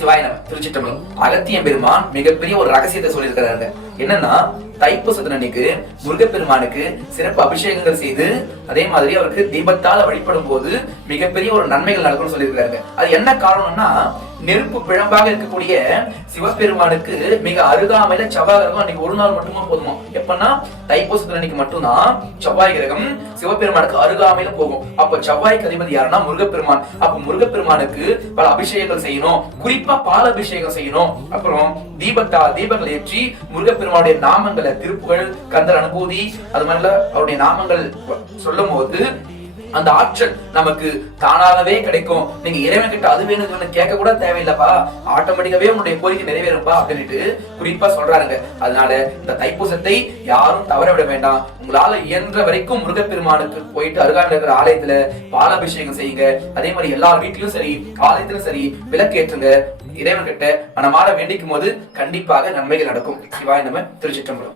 சிவாய நம. திருச்சிற்றம்பலம். அகத்திய பெருமான் மிகப்பெரிய ஒரு ரகசியத்தை சொல்லியிருக்கிறாங்க. என்னன்னா, தைப்பூசத்தின் அன்னைக்கு முருகப்பெருமானுக்கு சிறப்பு அபிஷேகங்கள் செய்து அதே மாதிரி அவருக்கு தீபத்தால் வழிபடும் போது மிகப்பெரிய ஒரு நன்மைகள் நடக்கும்னு சொல்லியிருக்காங்க. அது என்ன காரணம்னா, நெருப்பு பிழம்பாக இருக்கக்கூடிய சிவபெருமானுக்கு மிக அருகாமையில செவ்வாய் கிரகம் அன்னைக்கு ஒரு நாள் மட்டுமா போதுமா. எப்பன்னா தைப்பூசத்தின் அன்னைக்கு மட்டும்தான் செவ்வாய் கிரகம் சிவபெருமானுக்கு அருகாமையில போகும். அப்ப செவ்வாய்க்கு அதிபதி யாருன்னா முருகப்பெருமான். அப்ப முருகப்பெருமானுக்கு பல அபிஷேகங்கள் செய்யணும், குறிப்பா பால் அபிஷேகம் செய்யணும். அப்புறம் தீபங்கள் ஏற்றி முருகப்பெருமானுடைய நாமங்களை, திருப்புகள், கந்தர் அனுபூதி, அது மாதிரில அவருடைய நாமங்கள் சொல்லும் போது அந்த ஆற்றல் நமக்கு தானாகவே கிடைக்கும். நீங்க இறைவன் கிட்ட அது வேணும்னு கேட்க கூட தேவையில்லப்பா, ஆட்டோமேட்டிக்காவே உன்னுடைய கோரிக்கை நிறைவேறும்பா அப்படின்ட்டு குறிப்பா சொல்றாங்க. அதனால இந்த தைப்பூசத்தை யாரும் தவற விட வேண்டாம். உங்களால இயன்ற வரைக்கும் முருகப்பெருமானுக்கு போயிட்டு அருகாமையில் இருக்கிற ஆலயத்துல பாலாபிஷேகம் செய்யுங்க. அதே மாதிரி எல்லா வீட்லயும் சரி, ஆலயத்திலும் சரி விளக்கேற்றுங்க. இறைவன் கிட்ட மனமாற வேண்டிக்கும் போது கண்டிப்பாக நன்மைகள் நடக்கும். சிவாய நம. திருச்சிற்றம்பலம்.